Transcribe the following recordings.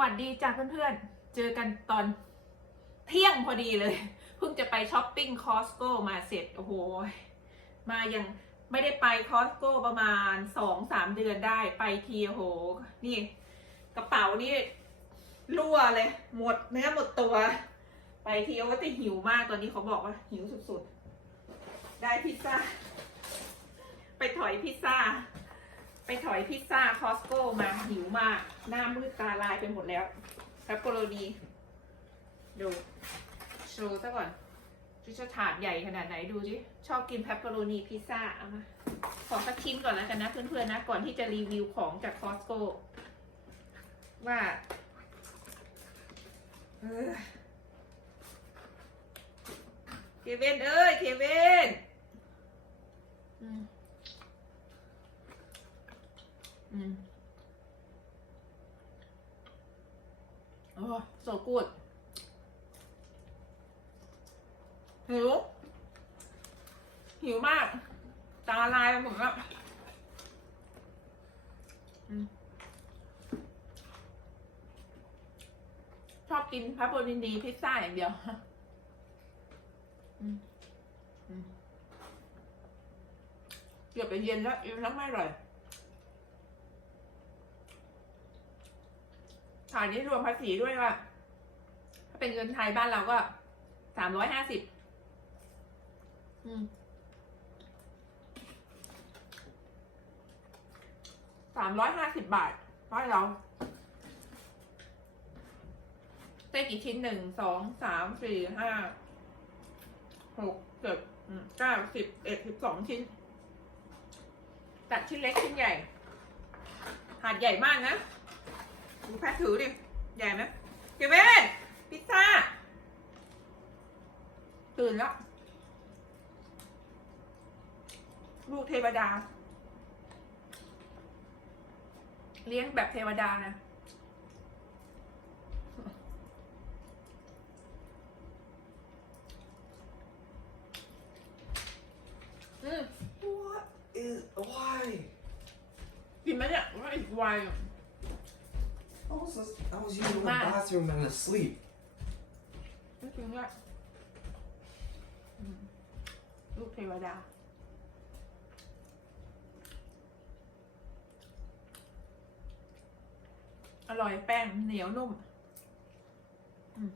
วัสดีจ้าเพื่อนๆ เจอกันตอนเที่ยงพอดีเลย เพิ่งจะไปช้อปปิ้งคอสโก้มาเสร็จ โอ้โห มายังไม่ได้ไปคอสโก้ประมาณสองสามเดือนได้ไปทีโอ้โห นี่ กระเป๋านี่รั่วเลย หมดเนื้อหมดตัว ไปทีโอ้ก็จะหิวมากตอนนี้เขาบอกว่าหิวสุดๆ ได้พิซซ่า ไปถอยพิซซ่า ไปถอยพิซซ่าคอสโก้มาหิวมาก หน้ามืดตาลายไปหมดแล้วแปปโปโรนีดูโชว์ซะก่อนจะจะถาดใหญ่ขนาดไหนดูสิชอบกินแปปโปโรนีพิซซ่าเอามา ขอสักชิ้นก่อนแล้วกันนะเพื่อนๆนะ ก่อนที่จะรีวิวของจากคอสโก้ว่าเออเคเวนเอ้ยเคเวนอืม โอ้ so good หิว หิวมาก ตาลายไปหมดแล้วอืมชอบกินพาโบนินีพิซซ่าอย่างเดียวเกือบจะเย็นแล้วยังไม่อร่อย ฐานนี้รวมภาษีด้วยว่าถ้าเป็นเงินไทยบ้านเราก็สามร้อยห้าสิบสามร้อยห้าสิบบาทบ้านเราได้กี่ชิ้นหนึ่งสองสามสี่ห้าหกเจ็ดอืมเก้าสิบเอ็ดสิบสองชิ้น ตัดชิ้นเล็กชิ้นใหญ่ หาดใหญ่มากนะดู แพทถือดิ ใหญ่ไหมเกเวนพิซซ่า ตื่นแล้ว ลูกเทวดา เลี้ยงแบบเทวดานะอืม What is why? กินไหมเนี่ยว่าอีกวาย I was just, I was using the Ma. bathroom and asleep. ไม่กินด้วยอืมลูกเทวดา อร่อยแป้งเหนียวนุ่ม อืม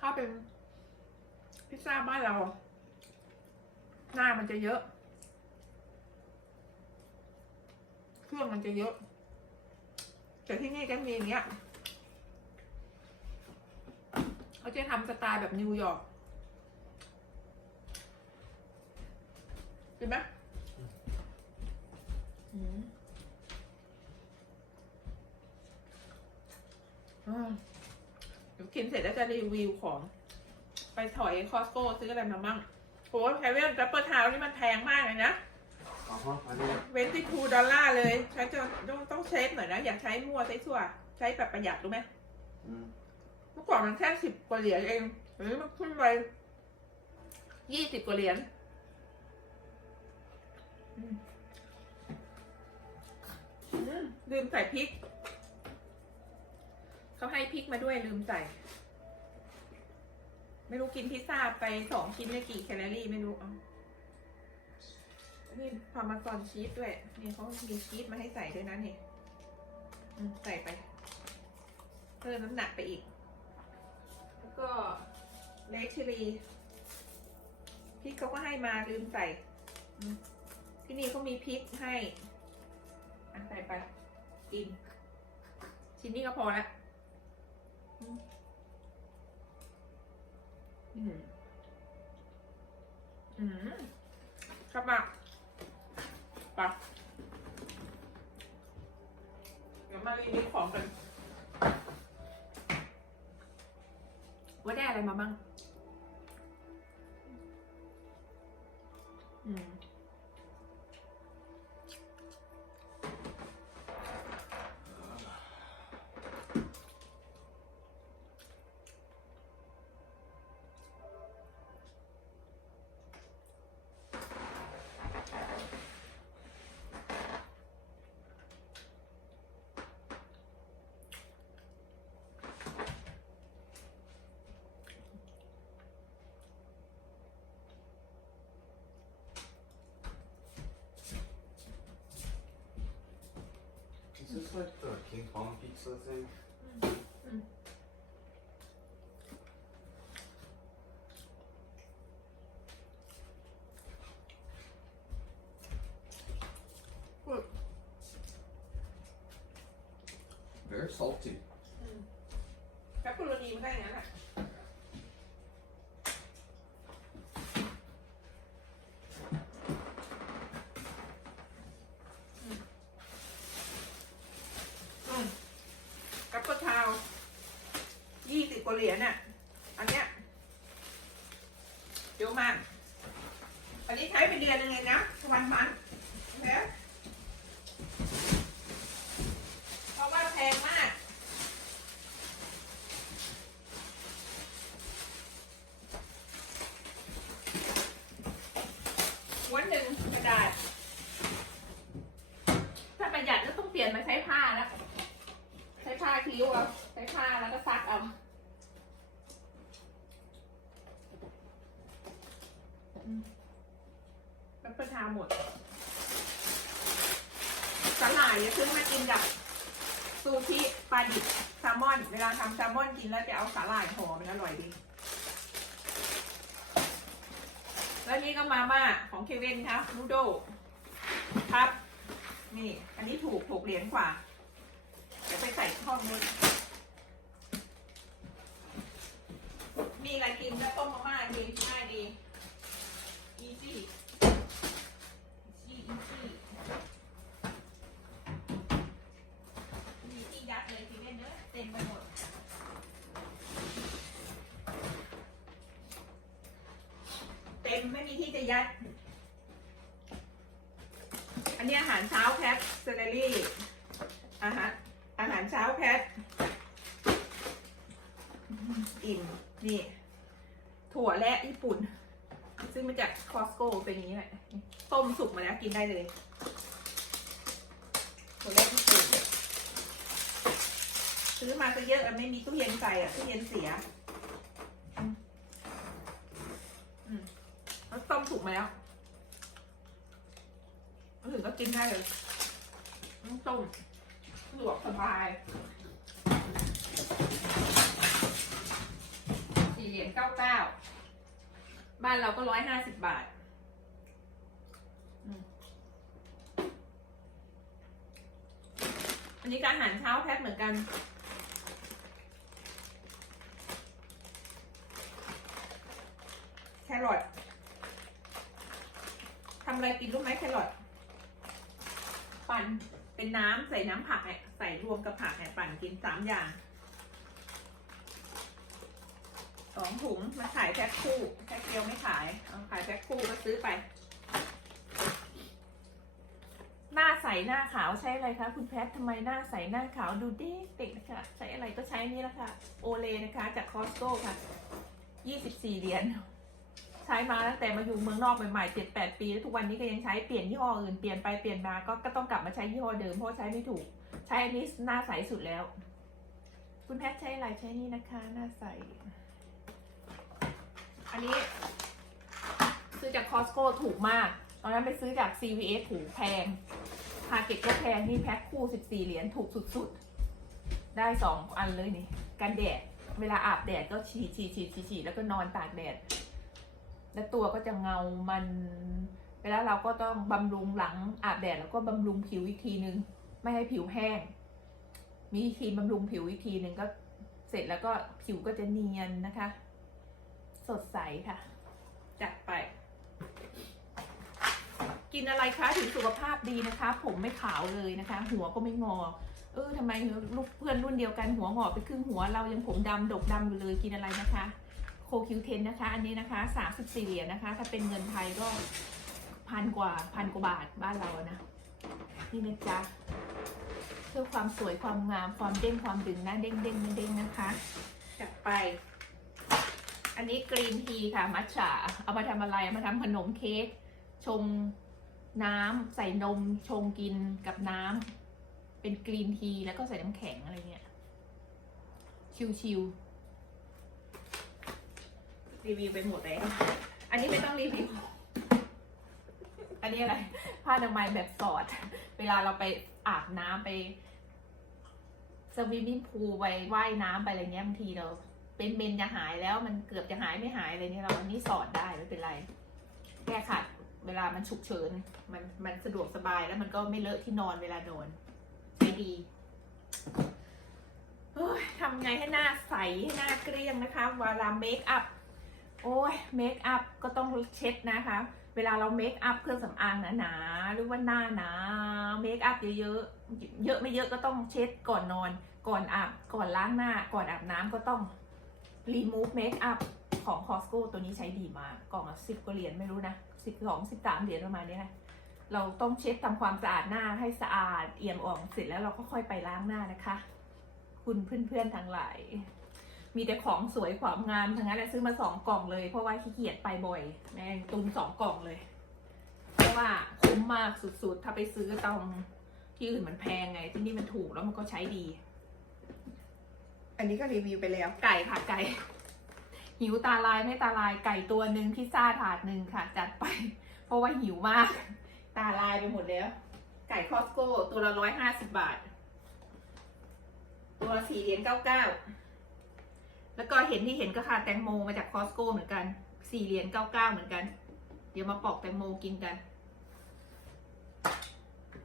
ถ้าเป็นพิซซ่าบ้านเรา หน้ามันจะเยอะ เครื่องมันจะเยอะ แต่ที่นี่ก็มีอย่างเงี้ยเขาจะทำสไตล์แบบนิวยอร์กเห็นไหมอืมอ่าเดี๋ยวกินเสร็จแล้วจะรีวิวของ ไปถอยคอสโก้ซื้ออะไรมาบ้างโอ้แคเวนแรปเปอร์ทาวนี่มันแพงมากเลยนะ Uh-huh, I know. เวนตี้ทูดอลลาร์เลยใช้จะต้องต้องเซฟหน่อยนะ อยากใช้มั่วใช้สั่ว ใช้แบบประหยัดรู้ไหม Mm. เมื่อก่อนมันแค่สิบกว่าเหรียญเองหรือมันขึ้นไปยี่สิบกว่าเหรียญอืมอืมลืมใส่พริก เขาให้พริกมาด้วยลืมใส่ ไม่รู้กินพิซซ่าไปสองชิ้นได้กี่แคลอรี่ไม่รู้เอา นี่พามาซอนชีสด้วย นี่เขามีชีสมาให้ใส่ด้วยนะนี่ใส่ไปเพิ่มน้ำหนักไปอีก แล้วก็เลชิลีพริกเขาก็ให้มาลืมใส่ ที่นี่เขามีพริกให้ใส่ไป กิน ชิ้นนี้ก็พอละอืม อืมอืมครับมา ไปเดี๋ยวมารีวิวของกัน ว่าได้อะไรมาบ้าง อืม like the King Kong pizza thing. อืม Very salty. แคปปูโรนีมันก็อย่างนั้นแหละ ประทาหมดสลายจะซื้อมากินกับซูชิปลาดิบแซลมอน เวลาทำแซลมอนกินแล้วจะเอาสาหร่ายห่อมันอร่อยดี แล้วนี่ก็มาม่าของเควินครับนูโดครับ นี่อันนี้ถูกถูกเหรียญกว่า เดี๋ยวไปใส่ข้อมือมีอะไรกินแล้วต้มมาม่าดีง่ายดี easy easy มีที่ยัดเลยเควินเนอะเต็มไปหมด เต็มไม่มีที่จะยัด อันนี้อาหารเช้าแพทเซเลรี่อาหารอาหารเช้าแพทอิ่มนี่ ถั่วและญี่ปุ่น ซึ่งมาจากคอสโก้เป็นอย่างนี้แหละต้มสุกมาแล้วกินได้เลย ถั่วและญี่ปุ่น ซื้อมาก็เยอะอะไม่มีตู้เย็นใส่อะตู้เย็นเสียต้มสุกมาแล้วถึงก็กินได้เลย น้ำต้มสะดวกสบายสี่เหรียญเก้าเก้าบ้านเราก็ร้อยห้าสิบบาทอันนี้การอาหารเช้าแพ็คเหมือนกันแครอททำอะไรกินรู้ไหมแครอทปั่น เป็นน้ำใส่น้ำผักเนี่ยใส่รวมกับผักเนี่ยปั่นกินสามอย่างสองถุงมาขายแพ็คคู่แพ็คเดียวไม่ขายเอาขายแพ็คคู่ก็ซื้อไป หน้าใสหน้าขาวใช้อะไรคะ คุณแพททำไมหน้าใสหน้าขาวดูเด็กเด็กนะคะ ใช้อะไรก็ใช้นี่แหละค่ะโอเลนะคะ จากคอสโก้ค่ะยี่สิบสี่เหรียญ ใช้มาตั้งแต่มาอยู่เมืองนอกใหม่ๆเจ็ดแปดปีแล้วทุกวันนี้ก็ยังใช้เปลี่ยนยี่ห้ออื่นเปลี่ยนไปเปลี่ยนมาก็ก็ต้องกลับมาใช้ยี่ห้อเดิมเพราะใช้ไม่ถูก ใช้อันนี้หน้าใสสุดแล้ว คุณแพทใช้อะไรใช้นี่นะคะ หน้าใส อันนี้ ซื้อจากคอสโก้ถูกมาก ตอนนั้นไปซื้อจาก CVS ถูกแพงพาเก็ตก็แพงนี่แพ็คคู่ 14 เหรียญถูกสุดๆ ได้สองอันเลยนี่ กันแดด เวลาอาบแดดก็ฉีดฉีดฉีดฉีดแล้วก็นอนตากแดด แล้วตัวก็จะเงามันเวลาเราก็ต้องบำรุงหลังอาบแดดแล้วก็บำรุงผิวอีกทีนึง ไม่ให้ผิวแห้ง มีครีมบำรุงผิวอีกทีหนึ่งก็เสร็จแล้วก็ผิวก็จะเนียนนะคะ สดใสค่ะ จัดไป กินอะไรคะถึงสุขภาพดีนะคะ ผมไม่ขาวเลยนะคะ หัวก็ไม่งอ เออทำไมลูกเพื่อนรุ่นเดียวกันหัวงอไปครึ่งหัวเรายังผมดำดกดำอยู่เลยกินอะไรนะคะ โคคิวเทนนะคะ อันนี้นะคะสามสิบสี่เหรียญนะคะ ถ้าเป็นเงินไทยก็พันกว่าพันกว่าบาทบ้านเรานะ นี่นะจ๊ะเพื่อความสวยความงามความเด้งความดึงนะเด้งเด้งเด้งนะคะจัดไป อันนี้กรีนทีค่ะ มัทฉะเอามาทำอะไรเอามาทำขนมเค้กชงน้ำใส่นมชงกินกับน้ำเป็นกรีนทีแล้วก็ใส่น้ำแข็งอะไรเงี้ย ชิวๆ รีวิวไปหมดแล้วอันนี้ไม่ต้องรีวิว อันนี้อะไร ผ้าอนามัยแบบสอด เวลาเราไปอาบน้ำไปสวิมมิ่งพูลไปว่ายน้ำไปอะไรเงี้ยบางทีเรา เป็นเมนจะหายแล้วมันเกือบจะหายไม่หายอะไรเนี่ยเราอันนี้สอดได้ไม่เป็นไร แก้ขัดเวลามันฉุกเฉิน มันมันสะดวกสบายแล้วมันก็ไม่เลอะที่นอนเวลานอนใช้ดีทำไงให้หน้าใสให้หน้าเกลี้ยงนะคะเวลาเมคอัพ โอ้ยเมคอัพก็ต้องเช็ดนะคะ เวลาเราเมคอัพเครื่องสำอางหนาๆหรือว่าหน้าหนาเมคอัพเยอะๆ เยอะไม่เยอะก็ต้องเช็ดก่อนนอน ก่อนอาบ ก่อนล้างหน้า ก่อนอาบน้ำก็ต้อง remove makeup ของ Costco ตัวนี้ใช้ดีมาก กล่องสิบกว่าเหรียญไม่รู้นะสิบสองสิบสามเหรียญประมาณนี้นะเราต้องเช็ดทำความสะอาดหน้าให้สะอาดเอี่ยมอ่องเสร็จแล้วเราก็ค่อยไปล้างหน้านะคะ คุณเพื่อนๆทั้งหลาย มีแต่ของสวยความงามทั้งนั้นแหละซื้อมาสองกล่องเลย เพราะว่าขี้เกียจไปบ่อยแม่งตุนสองกล่องเลย เพราะว่าคุ้มมากสุดๆ ถ้าไปซื้อตรงที่อื่นมันแพงไง ที่นี่มันถูกแล้วมันก็ใช้ดี อันนี้ก็รีวิวไปแล้ว ไก่ค่ะไก่ หิวตาลายไม่ตาลายไก่ตัวหนึ่งพิซซ่าถาดหนึ่งค่ะ จัดไป เพราะว่าหิวมาก ตาลายไปหมดแล้ว ไก่คอสโก้ตัวละร้อยห้าสิบบาท ตัวละสี่เหรียญเก้าเก้า แล้วก็เห็นที่เห็นก็ค่ะแตงโมมาจากคอสโก้เหมือนกันสี่เหรียญเก้าเก้าเหมือนกัน เดี๋ยวมาปอกแตงโมกินกัน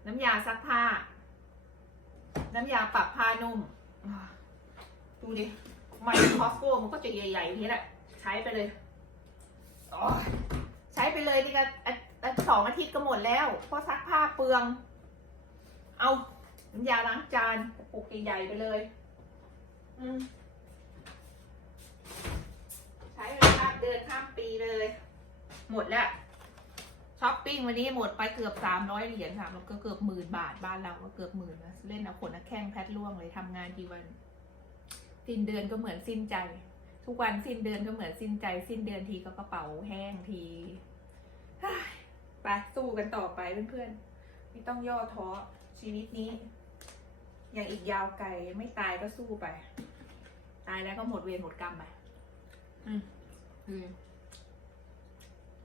น้ำยาซักผ้า น้ำยาปรับผ้านุ่ม ดูดิมันคอสโก้มันก็จะใหญ่ๆอย่างนี้แหละ ใช้ไปเลยใช้ไปเลยนี่ก็อะอะสองอาทิตย์ก็หมดแล้วเพราะซักผ้าเปลือง เอาน้ำยาล้างจานปุกใหญ่ๆไปเลย อืม หมดแล้วช้อปปิ้งวันนี้หมดไปเกือบสามร้อยเหรียญค่ะมันก็เกือบหมื่นบาทบ้านเราก็เกือบหมื่นนะเล่นเอาขนนักแข้งแพทล่วงเลยทำงานกี่วัน สิ้นเดือนก็เหมือนสิ้นใจ ทุกวันสิ้นเดือนก็เหมือนสิ้นใจ สิ้นเดือนทีก็กระเป๋าแห้งทีไปสู้กันต่อไปเพื่อนๆไม่ต้องย่อท้อชีวิตนี้ยังอีกยาวไกลไม่ตายก็สู้ไป ตายแล้วก็หมดเวรหมดกรรมไปอืมอืม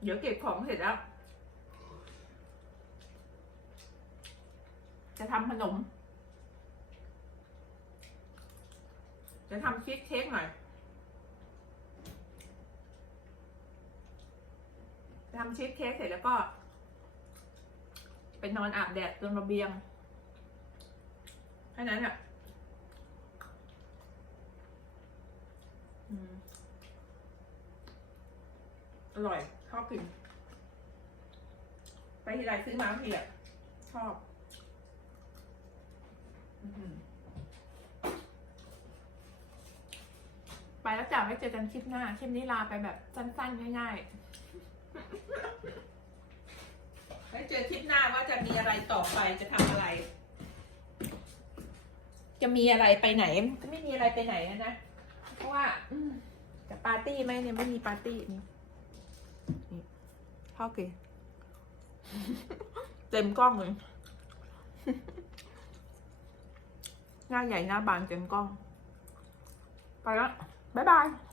เดี๋ยวเก็บของเสร็จแล้ว จะทำขนม จะทำชีสเค้กหน่อยจะทำชีสเค้กเสร็จแล้วก็ ไปนอนอาบแดดตรงระเบียงแค่นั้นอะ อืม อร่อย ชอบกิน ไปที่ไรซื้อมาทีอะชอบอื้อหือไปแล้วจ้ะไว้เจอกันคลิปหน้า คลิปนี้ลาไปแบบสั้นๆ ง่ายๆ ไว้เจอคลิปหน้าว่าจะมีอะไรต่อไปจะทำอะไร จะมีอะไรไปไหนจะไม่มีอะไรไปไหนนะเพราะว่าอืมจะปาร์ตี้ไหมเนี่ยไม่มีปาร์ตี้นี่นี่ พ่อเกเต็มกล้องเลยห